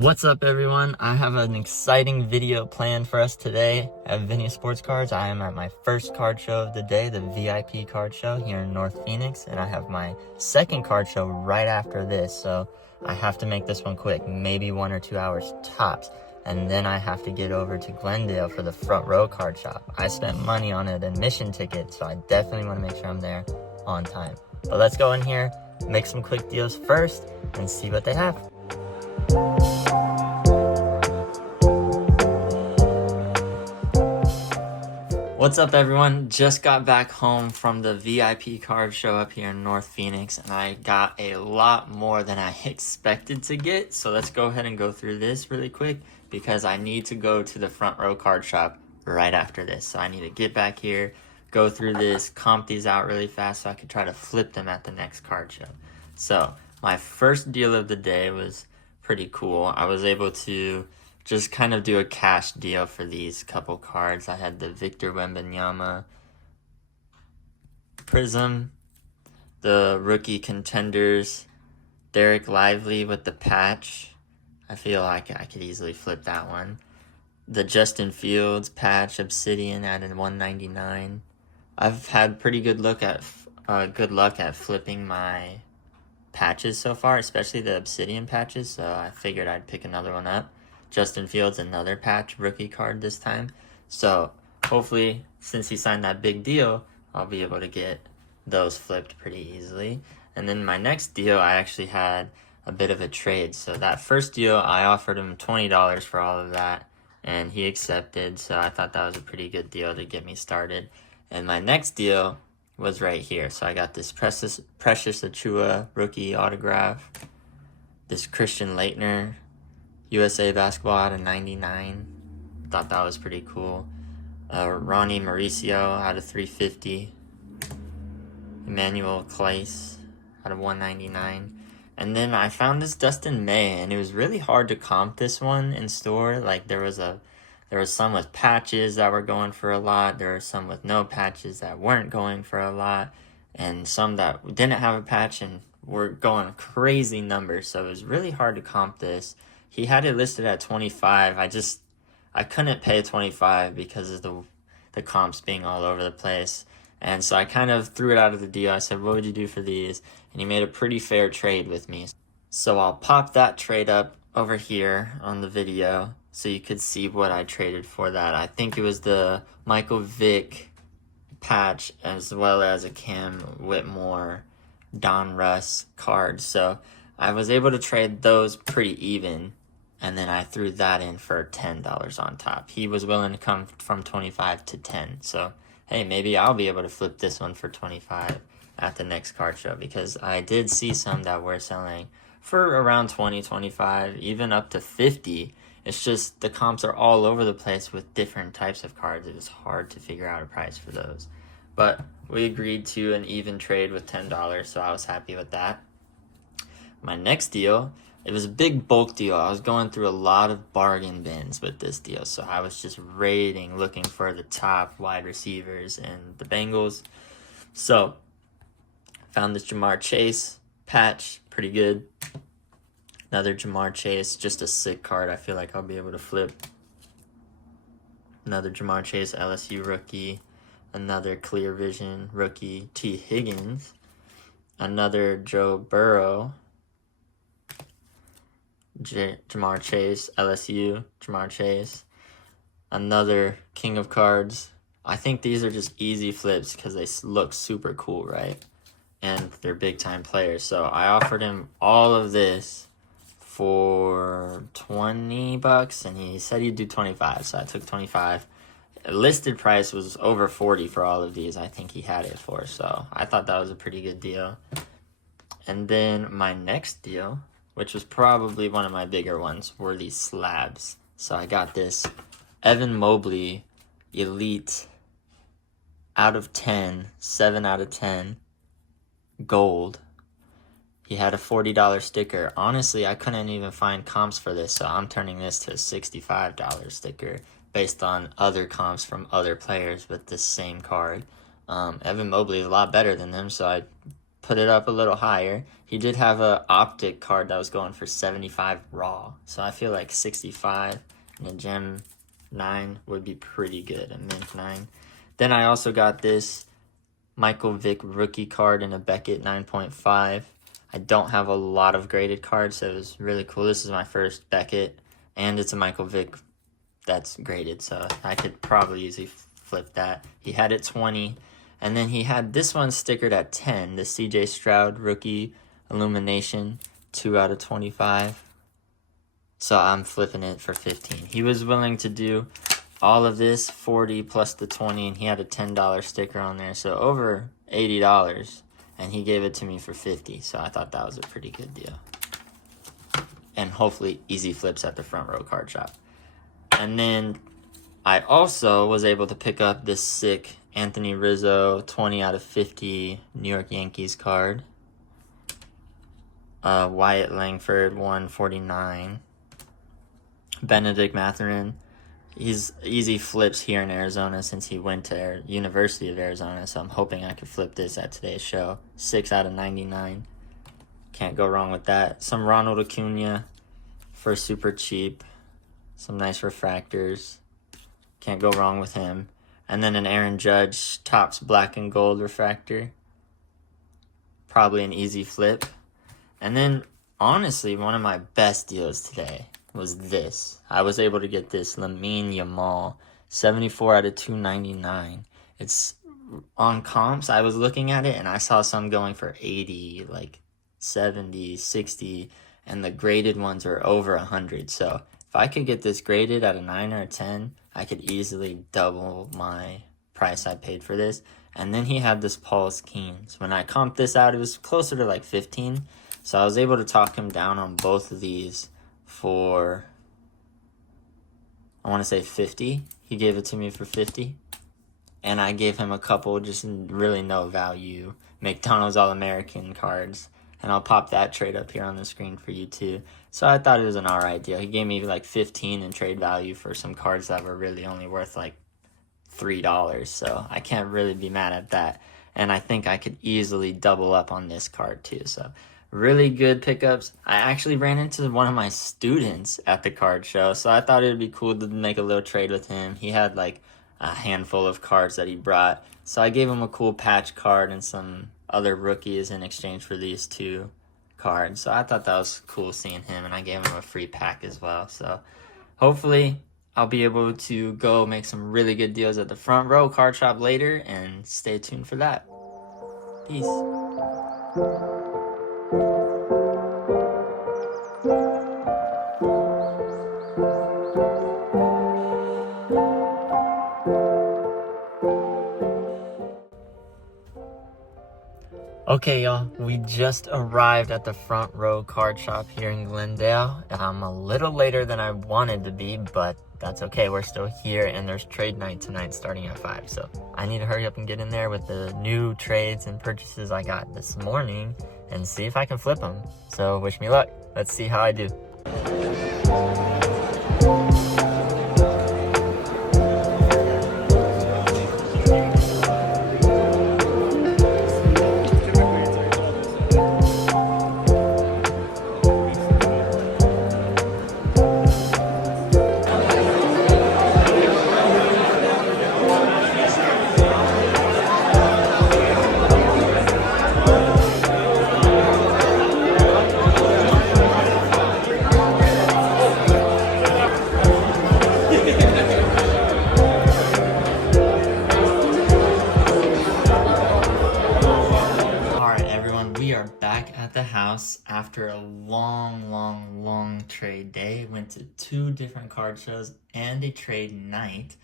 What's up, everyone? I have an exciting video planned for us today at Vinny Sports Cards. I am at my first card show of the day, the VIP card show here in North Phoenix, and I have my second card show right after this, so I have to make this one quick, maybe 1 or 2 hours tops, and then I have to get over to Glendale for the front row card shop. I spent money on an admission ticket, so I definitely want to make sure I'm there on time. But let's go in here, make some quick deals first, and see what they have. What's up, everyone? Just got back home from the VIP card show up here in North Phoenix, and I got a lot more than I expected to get. So let's go ahead and go through this really quick because I need to go to the front row card shop right after this. So I need to get back here, go through this, comp these out really fast so I could try to flip them at the next card show. So my first deal of the day was pretty cool. I was able to just kind of do a cash deal for these couple cards. I had the Victor Wembanyama Prism, the Rookie Contenders, Derek Lively with the patch. I feel like I could easily flip that one. The Justin Fields patch Obsidian at a 199. I've had pretty good luck at flipping my patches so far, especially the Obsidian patches, so I figured I'd pick another one up. Justin Fields, another patch rookie card this time. So hopefully, since he signed that big deal, I'll be able to get those flipped pretty easily. And then my next deal, I actually had a bit of a trade. So that first deal, I offered him $20 for all of that, and he accepted. So I thought that was a pretty good deal to get me started. And my next deal was right here. So I got this Precious Achiuwa rookie autograph, this Christian Laettner USA basketball out of 99. Thought that was pretty cool. Ronnie Mauricio out of 350. Emmanuel Clace out of 199. And then I found this Dustin May, and it was really hard to comp this one in store. Like there was some with patches that were going for a lot. There were some with no patches that weren't going for a lot, and some that didn't have a patch and were going crazy numbers. So it was really hard to comp this. He had it listed at 25. I couldn't pay 25 because of the comps being all over the place. And so I kind of threw it out of the deal. I said, what would you do for these? And he made a pretty fair trade with me. So I'll pop that trade up over here on the video so you could see what I traded for that. I think it was the Michael Vick patch as well as a Cam Whitmore Don Russ card. So I was able to trade those pretty even. And then I threw that in for $10 on top. He was willing to come from 25 to 10. So, hey, maybe I'll be able to flip this one for 25 at the next card show, because I did see some that were selling for around 20, 25, even up to 50. It's just the comps are all over the place with different types of cards. It was hard to figure out a price for those. But we agreed to an even trade with $10, so I was happy with that. My next deal, it was a big bulk deal. I was going through a lot of bargain bins with this deal. So I was just raiding, looking for the top wide receivers in the Bengals. So found this Jamar Chase patch, pretty good. Another Jamar Chase, just a sick card. I feel like I'll be able to flip. Another Jamar Chase LSU rookie. Another Clear Vision rookie T. Higgins. Another Joe Burrow. Jamar Chase, LSU, Jamar Chase. Another King of Cards. I think these are just easy flips because they look super cool, right? And they're big-time players. So I offered him all of this for $20, and he said he'd do 25, so I took 25. Listed price was over 40 for all of these. I think he had it for, so I thought that was a pretty good deal. And then my next deal, which was probably one of my bigger ones, were these slabs. So I got this Evan Mobley Elite out of 10, 7 out of 10, gold. He had a $40 sticker. Honestly, I couldn't even find comps for this, so I'm turning this to a $65 sticker based on other comps from other players with this same card. Evan Mobley is a lot better than them, so I put it up a little higher. He did have a optic card that was going for 75 raw. So I feel like 65 and a gem 9 would be pretty good, a mint 9. Then I also got this Michael Vick rookie card in a Beckett 9.5. I don't have a lot of graded cards, so it was really cool. This is my first Beckett, and it's a Michael Vick that's graded, so I could probably easily flip that. He had it 20, and then he had this one stickered at 10, the CJ Stroud rookie illumination, 2 out of 25. So I'm flipping it for 15. He was willing to do all of this, 40 plus the 20, and he had a $10 sticker on there, so over $80, and he gave it to me for 50, so I thought that was a pretty good deal. And hopefully easy flips at the front row card shop. And then I also was able to pick up this sick Anthony Rizzo 20 out of 50 New York Yankees card. Wyatt Langford 149. Benedict Mathurin. He's easy flips here in Arizona since he went to University of Arizona, so I'm hoping I can flip this at today's show. 6 out of 99. Can't go wrong with that. Some Ronald Acuna for super cheap. Some nice refractors. Can't go wrong with him. And then an Aaron Judge Topps black and gold refractor. Probably an easy flip. And then, honestly, one of my best deals today was this. I was able to get this Lamine Yamal 74 out of 299. It's on comps. I was looking at it and I saw some going for 80, like 70, 60, and the graded ones are over 100. So if I could get this graded at a 9 or a 10, I could easily double my price I paid for this. And then he had this Paul Skeens. When I comped this out, it was closer to like 15. So I was able to talk him down on both of these for, I want to say 50. He gave it to me for 50. And I gave him a couple just really no value McDonald's All-American cards. And I'll pop that trade up here on the screen for you too. So I thought it was an alright deal. He gave me like 15 in trade value for some cards that were really only worth like $3. So I can't really be mad at that. And I think I could easily double up on this card too. So really good pickups. I actually ran into one of my students at the card show, so I thought it would be cool to make a little trade with him. He had like a handful of cards that he brought, so I gave him a cool patch card and some other rookies in exchange for these 2 cards. So I thought that was cool seeing him, and I gave him a free pack as well. So hopefully I'll be able to go make some really good deals at the front row card shop later, and stay tuned for that. Peace. Okay, y'all, we just arrived at the front row card shop here in Glendale. I'm a little later than I wanted to be, but that's okay. We're still here, and there's trade night tonight starting at 5. So I need to hurry up and get in there with the new trades and purchases I got this morning and see if I can flip them. So wish me luck. Let's see how I do. At the house after a long trade day. Went to 2 different card shows and a trade night,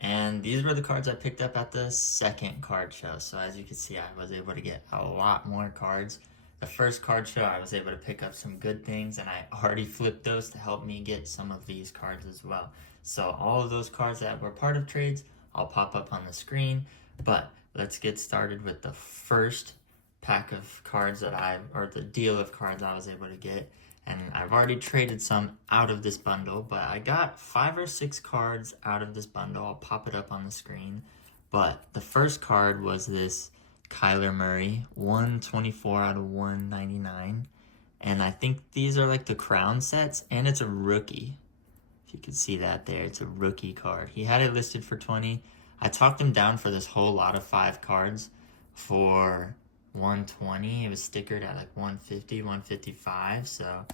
and these were the cards I picked up at the second card show. So as you can see, I was able to get a lot more cards. The first card show, I was able to pick up some good things, and I already flipped those to help me get some of these cards as well. So all of those cards that were part of trades, I'll pop up on the screen. But let's get started with the first pack of cards or the deal of cards I was able to get. And I've already traded some out of this bundle, but I got 5 or 6 cards out of this bundle. I'll pop it up on the screen. But the first card was this Kyler Murray, 124 out of 199. And I think these are like the crown sets, and it's a rookie. If you can see that there, it's a rookie card. He had it listed for 20. I talked him down for this whole lot of 5 cards for 120. It was stickered at like 150, 155. So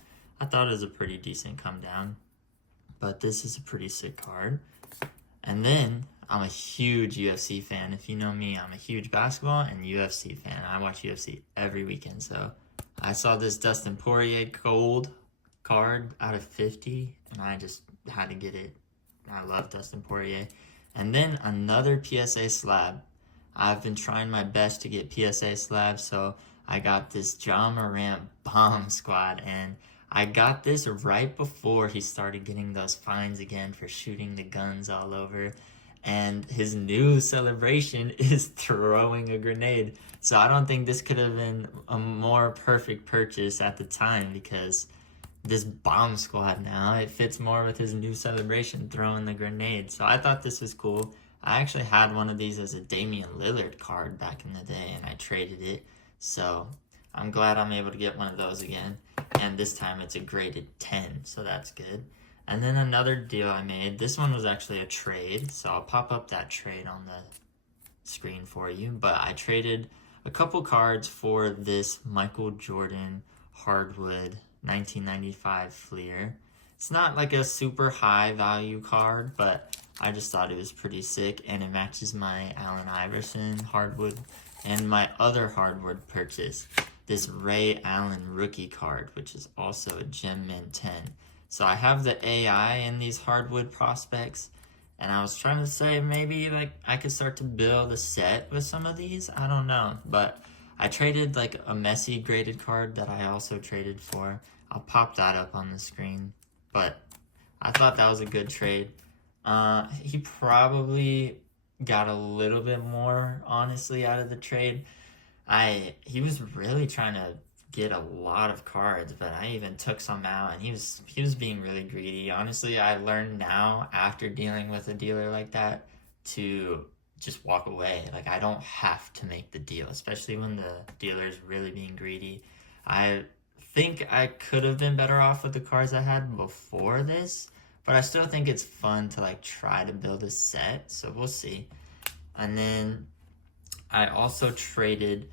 I thought it was a pretty decent come down. But this is a pretty sick card. And then I'm a huge UFC fan. If you know me, I'm a huge basketball and UFC fan. I watch UFC every weekend. So I saw this Dustin Poirier gold card out of 50, and I just had to get it. I love Dustin Poirier. And then another PSA slab. I've been trying my best to get PSA slabs, so I got this John Morant bomb squad, and I got this right before he started getting those fines again for shooting the guns all over. And his new celebration is throwing a grenade. So I don't think this could have been a more perfect purchase at the time, because this bomb squad now, it fits more with his new celebration, throwing the grenade. So I thought this was cool. I actually had one of these as a Damian Lillard card back in the day, and I traded it. So I'm glad I'm able to get one of those again. And this time it's a graded 10, so that's good. And then another deal I made, this one was actually a trade, so I'll pop up that trade on the screen for you. But I traded a couple cards for this Michael Jordan hardwood 1995 Fleer. It's not like a super high value card, but I just thought it was pretty sick, and it matches my Allen Iverson hardwood and my other hardwood purchase, this Ray Allen rookie card, which is also a Gem Mint 10. So I have the AI in these hardwood prospects, and I was trying to say maybe like I could start to build a set with some of these. I don't know, but I traded like a Messi graded card that I also traded for. I'll pop that up on the screen, but I thought that was a good trade. He probably got a little bit more, honestly, out of the trade. He was really trying to get a lot of cards, but I even took some out, and he was being really greedy. Honestly, I learned now after dealing with a dealer like that to just walk away. Like, I don't have to make the deal, especially when the dealer's really being greedy. I think I could have been better off with the cards I had before this, but I still think it's fun to like try to build a set, so we'll see. And then I also traded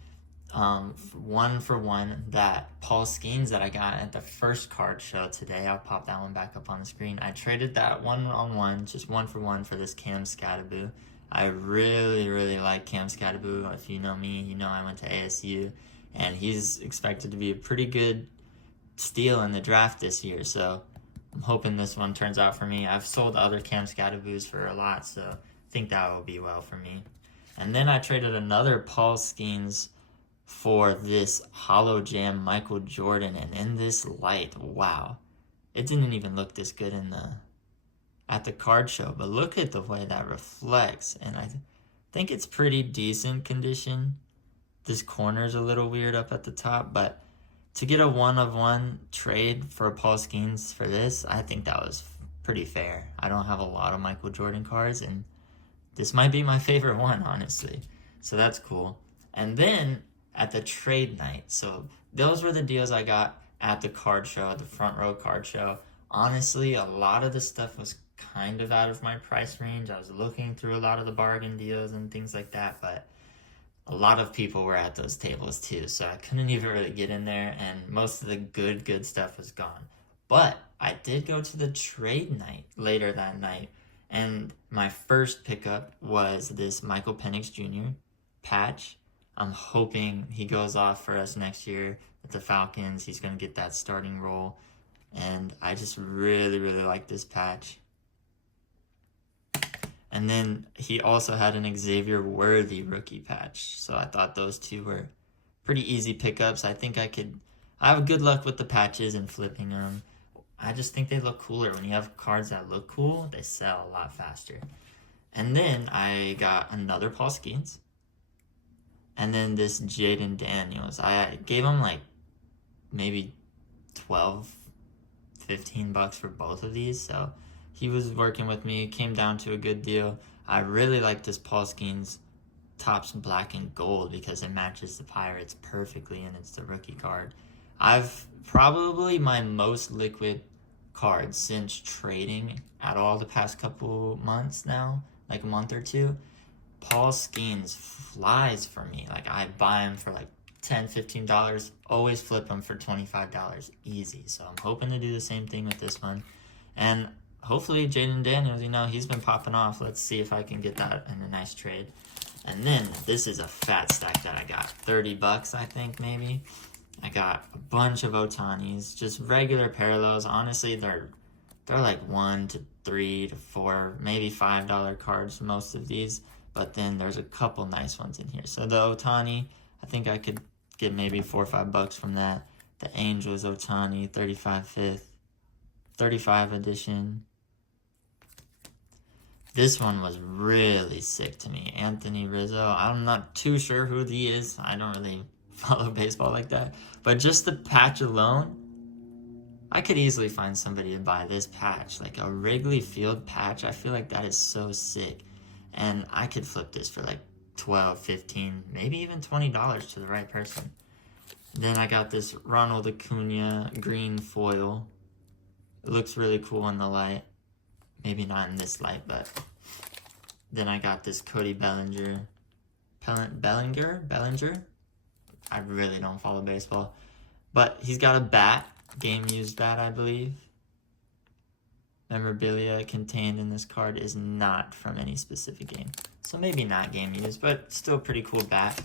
1-for-1 that Paul Skeens that I got at the first card show today. I'll pop that one back up on the screen. I traded that 1-on-1, just 1-for-1 for this Cam Scatterboo. I really, really like Cam Scatterboo. If you know me, you know I went to ASU, and he's expected to be a pretty good steal in the draft this year, so I'm hoping this one turns out for me. I've sold other Cam Scatterboos for a lot, so I think that will be well for me. And then I traded another Paul Skeens for this Holo Jam Michael Jordan, and in this light, wow, it didn't even look this good at the card show, but look at the way that reflects, and I think it's pretty decent condition. This corner's a little weird up at the top, but to get a 1-of-1 trade for Paul Skeens for this, I think that was pretty fair. I don't have a lot of Michael Jordan cards, and this might be my favorite one, honestly. So that's cool. And then at the trade night, so those were the deals I got at the card show, at the front row card show. Honestly, a lot of the stuff was kind of out of my price range. I was looking through a lot of the bargain deals and things like that, but a lot of people were at those tables too, so I couldn't even really get in there, and most of the good stuff was gone. But I did go to the trade night later that night, and my first pickup was this Michael Penix Jr. patch. I'm hoping he goes off for us next year with the Falcons. He's going to get that starting role, and I just really, really like this patch. And then he also had an Xavier Worthy rookie patch. So I thought those two were pretty easy pickups. I think I have good luck with the patches and flipping them. I just think they look cooler. When you have cards that look cool, they sell a lot faster. And then I got another Paul Skeens. And then this Jaden Daniels. I gave him like maybe $12-15 for both of these. So he was working with me, came down to a good deal. I really like this Paul Skeens Topps black and gold because it matches the Pirates perfectly and it's the rookie card. I've probably my most liquid card since trading at all the past couple months now, like a month or two. Paul Skeens flies for me. Like, I buy him for like $10, $15, always flip them for $25 easy. So I'm hoping to do the same thing with this one. And hopefully Jaden Daniels, he's been popping off. Let's see if I can get that in a nice trade. And then this is a fat stack that I got. $30, I think, maybe. I got a bunch of Ohtanis, just regular parallels. Honestly, they're like $1 to $3 to $4, maybe $5 cards, most of these. But then there's a couple nice ones in here. So the Ohtani, I think I could get maybe $4 or $5 from that. The Angels Ohtani, 35 edition. This one was really sick to me. Anthony Rizzo. I'm not too sure who he is. I don't really follow baseball like that. But just the patch alone, I could easily find somebody to buy this patch. Like a Wrigley Field patch, I feel like that is so sick. And I could flip this for like $12, $15, maybe even $20 to the right person. Then I got this Ronald Acuna green foil. It looks really cool in the light. Maybe not in this light, but... Then I got this Cody Bellinger. Bellinger? I really don't follow baseball. But he's got a bat. Game-used bat, I believe. Memorabilia contained in this card is not from any specific game. So maybe not game-used, but still pretty cool bat.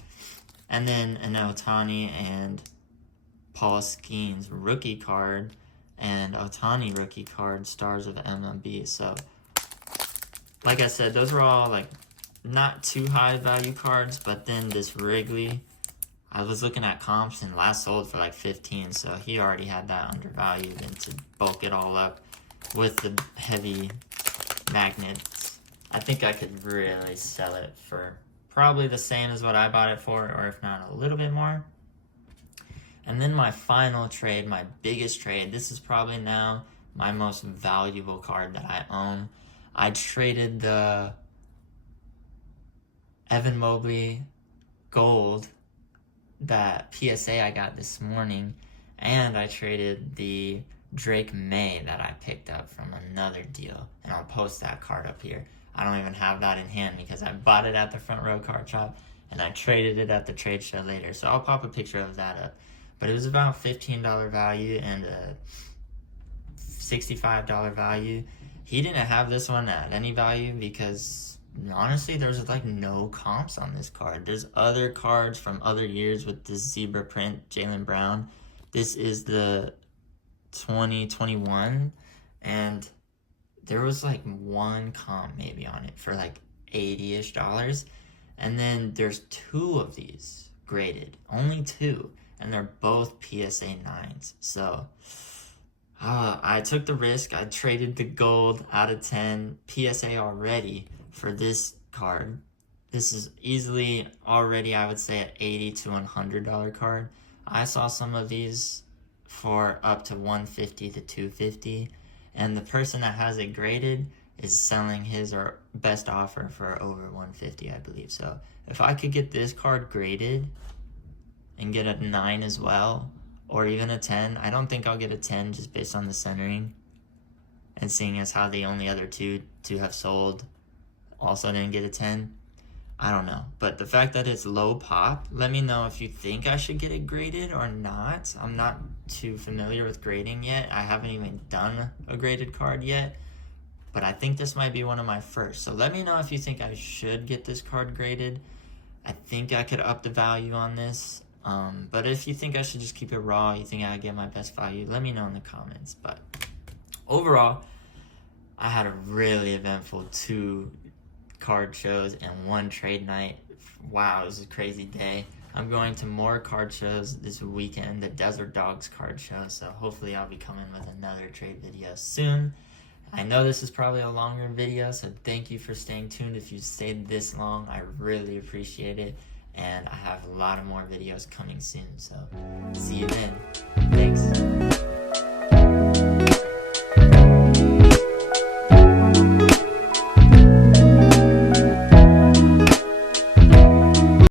And then an Ohtani and Paul Skeens rookie card and Ohtani rookie card, Stars of MLB. So, like I said, those were all like not too high value cards, but then this Wrigley, I was looking at comps and last sold for like 15, so he already had that undervalued, and to bulk it all up with the heavy magnets, I think I could really sell it for probably the same as what I bought it for, or if not a little bit more. And then my final trade, my biggest trade, this is probably now my most valuable card that I own. I traded the Evan Mobley gold, that PSA I got this morning, and I traded the Drake May that I picked up from another deal, and I'll post that card up here. I don't even have that in hand because I bought it at the Front Row Card Shop and I traded it at the trade show later, so I'll pop a picture of that up. But it was about $15 value and a $65 value. He didn't have this one at any value because honestly there's like no comps on this card. There's other cards from other years with this zebra print Jaylen Brown. This is the 2021, and there was like one comp maybe on it for like $80-ish, and then there's two of these graded, only two, and they're both PSA 9s. So I took the risk. I traded the gold out of 10 PSA already for this card. This is easily already, I would say, an $80 to $100 card. I saw some of these for up to $150 to $250, and the person that has it graded is selling his or best offer for over $150, I believe. So if I could get this card graded and get a 9 as well, or even a 10, I don't think I'll get a 10 just based on the centering, and seeing as how the only other two to have sold also didn't get a 10. I don't know, but the fact that it's low pop, let me know if you think I should get it graded or not. I'm not too familiar with grading yet. I haven't even done a graded card yet, but I think this might be one of my first. So let me know if you think I should get this card graded. I think I could up the value on this, but if you think I should just keep it raw, you think I get my best value, let me know in the comments. But overall, I had a really eventful 2 card shows and 1 trade night. Wow, it was a crazy day. I'm going to more card shows this weekend, the Desert Dogs card show, so hopefully I'll be coming with another trade video soon. I know this is probably a longer video, so thank you for staying tuned. If you stayed this long, I really appreciate it, and I have a lot of more videos coming soon, so see you then. Thanks.